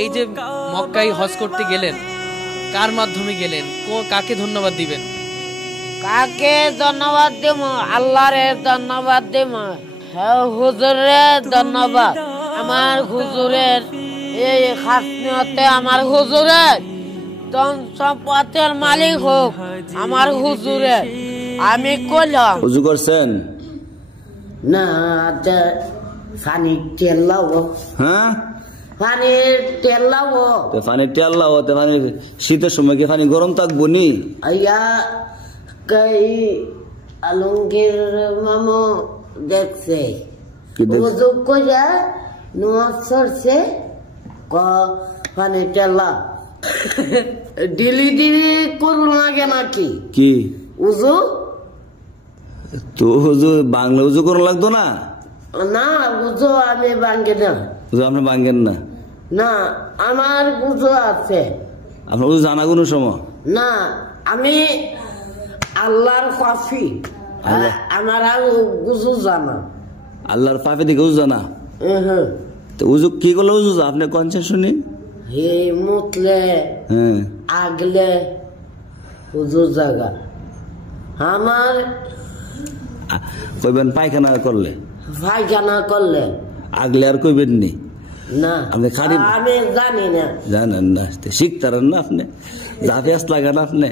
এই যে মক্কায় হজ করতে গেলেন, কার মাধ্যমে গেলেন, কাকে ধন্যবাদ দিবেন? কাকে ধন্যবাদ দেব? আল্লাহরে ধন্যবাদ দেব। হুজুরের ধন্যবাদ। আমার হুজুরের এই খাসনিয়তে আমার হুজুরের ধন সম্পদের মালিক হোক আমার হুজুরের। আমি কইলাম উযু করছেন না, পানির তেল লাও। হ্যাঁ, পানির তেল লাও। পানির তেল লাও। শীতের সময় কি পানি গরম থাকবো নি? আইয়া কই আলমগীর মামু দেখছে উযু কইরা নামাজ পড়ছে, ক পানির তেল লাও। ডিলি করুন লাগে নাকি কি উযু? তো হুজু বাংলা উযু করা লাগতো না? না, উযু আমি ভাঙ্গে না। উযু আপনি ভাঙ্গেন না? না, আমার উযু আছে। আপনার উযু জানা কোনো সময়? না, আমি আল্লাহর পাফি, আমার উযু জানা। আল্লাহর পাফে দিকে উযু জানা? তো উযু কি করলে উযু আপনি কোনছেন শুনি? হে মুতলে আগলে উযু জায়গা আমার। কইবেন পায়খানা করলে? পায়খানা করলে আগলে আর কইবেন নি? না, আপনি খালি আমি জানি না। জানেন না, শিখতারেন না আপনি, জাফিয়াস লাগান আপনি।